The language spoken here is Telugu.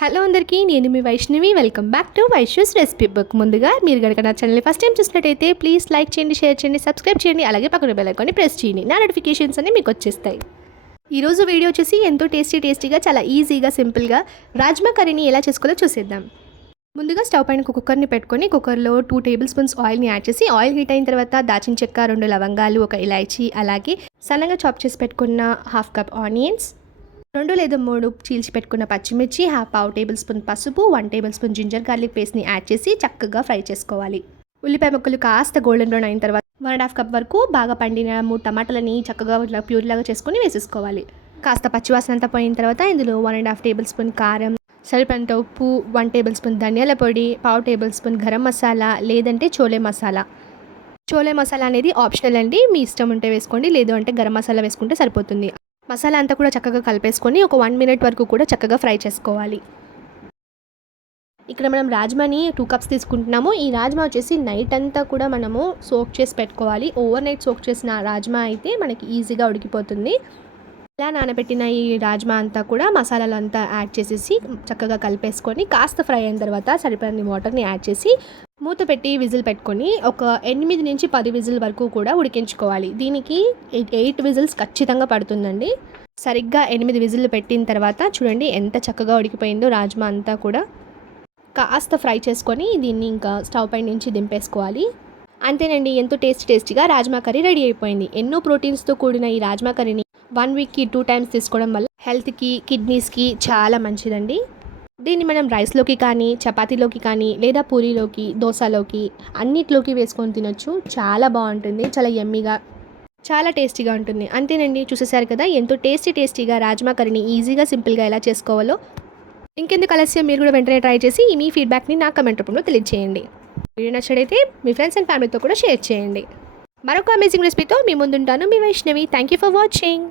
హలో అందరికీ, నేను మీ Vaishnavi. Welcome back to Vaishu's recipe book. ముందుగా మీరు కనుక నా ఛానల్ని ఫస్ట్ టైం చూసినట్టయితే ప్లీజ్ లైక్ చేయండి, షేర్ చేయండి, సబ్స్క్రైబ్ చేయండి. అలాగే పక్కన బెల్ ఐకాన్ని ప్రెస్ చేయండి. నా నోటిఫికేషన్స్ అన్ని మీకు వచ్చేస్తాయి. ఈరోజు వీడియో వచ్చేసి ఎంతో టేస్టీగా చాలా ఈజీగా సింపుల్గా రాజ్మా కర్రీని ఎలా చేసుకోవాలో చూసేద్దాం. ముందుగా స్టవ్ పైన కుక్కర్ని పెట్టుకొని కుక్కర్లో 2 టేబుల్ స్పూన్స్ ఆయిల్ని యాడ్ చేసి ఆయిల్ హీట్ అయిన తర్వాత దాచిన చెక్క, 2 లవంగాలు, 1 ఇలాచీ, అలాగే సన్నగా చాప్ చేసి పెట్టుకున్న 1/2 కప్ ఆనియన్స్, 2 లేదా 3 చీల్చి పెట్టుకున్న పచ్చిమిర్చి, పావు టేబుల్ స్పూన్ పసుపు, 1 టేబుల్ స్పూన్ జింజర్ గార్లిక్ పేస్ట్ని యాడ్ చేసి చక్కగా ఫ్రై చేసుకోవాలి. ఉల్లిపాయ ముక్కలు కాస్త గోల్డెన్ బ్రౌన్ అయిన తర్వాత 1.5 కప్ వరకు బాగా పండిన 3 టమాటాలని చక్కగా ఇట్లా ప్యూరీలాగా చేసుకొని వేసేసుకోవాలి. కాస్త పచ్చివాసన అంతా పోయిన తర్వాత ఇందులో 1.5 టేబుల్ స్పూన్ కారం, సరిపడంత ఉప్పు, 1 టేబుల్ స్పూన్ ధనియాల పొడి, పావు టేబుల్ స్పూన్ గరం మసాలా లేదంటే చోలే మసాలా. చోలే మసాలా అనేది ఆప్షనల్ అండి, మీ ఇష్టం ఉంటే వేసుకోండి, లేదు అంటే గరం మసాలా వేసుకుంటే సరిపోతుంది. మసాలా అంతా కూడా చక్కగా కలిపేసుకొని ఒక 1 మినిట్ వరకు కూడా చక్కగా ఫ్రై చేసుకోవాలి. ఇక్కడ మనం రాజ్మాని 2 కప్స్ తీసుకుంటున్నాము. ఈ రాజ్మా వచ్చేసి నైట్ అంతా కూడా మనము సోక్ చేసి పెట్టుకోవాలి. ఓవర్ నైట్ సోక్ చేసిన రాజ్మా అయితే మనకి ఈజీగా ఉడికిపోతుంది. ఇలా నానబెట్టిన ఈ రాజ్మా అంతా కూడా మసాలాలు అంతా యాడ్ చేసేసి చక్కగా కలిపేసుకొని కాస్త ఫ్రై అయిన తర్వాత సరిపడిన వాటర్ని యాడ్ చేసి మూత పెట్టి విజిల్ పెట్టుకొని ఒక 8 నుంచి 10 విజిల్ వరకు కూడా ఉడికించుకోవాలి. దీనికి 8 విజిల్స్ ఖచ్చితంగా పడుతుందండి. సరిగ్గా 8 విజిల్లు పెట్టిన తర్వాత చూడండి ఎంత చక్కగా ఉడికిపోయిందో రాజ్మా అంతా కూడా. కాస్త ఫ్రై చేసుకొని దీన్ని ఇంకా స్టవ్ పై నుంచి దింపేసుకోవాలి. అంతేనండి, ఎంతో టేస్టీగా రాజ్మా కర్రీ రెడీ అయిపోయింది. ఎన్నో ప్రోటీన్స్తో కూడిన ఈ రాజ్మా కర్రీని 1 వీక్కి 2 టైమ్స్ తీసుకోవడం వల్ల హెల్త్కి, కిడ్నీస్కి చాలా మంచిదండి. దీన్ని మనం రైస్లోకి కానీ, చపాతీలోకి కానీ, లేదా పూరీలోకి, దోశలోకి అన్నిట్లోకి వేసుకొని తినొచ్చు. చాలా బాగుంటుంది, చాలా యమ్మీగా, చాలా టేస్టీగా ఉంటుంది. అంతేనండి, చూసేసారు కదా ఎంతో టేస్టీగా రాజ్మా కర్రీని ఈజీగా సింపుల్గా ఎలా చేసుకోవాలో. ఇంకెందుకు ఆలస్యం, మీరు కూడా వెంటనే ట్రై చేసి మీ ఫీడ్బ్యాక్ని నా కమెంట్ రూపంలో తెలియజేయండి. వీడియో నచ్చినట్లయితే మీ ఫ్రెండ్స్ అండ్ ఫ్యామిలీతో కూడా షేర్ చేయండి. మరొక అమేజింగ్ రెసిపీతో మీ ముందుంటాను, మీ Vaishnavi. Thank you for watching.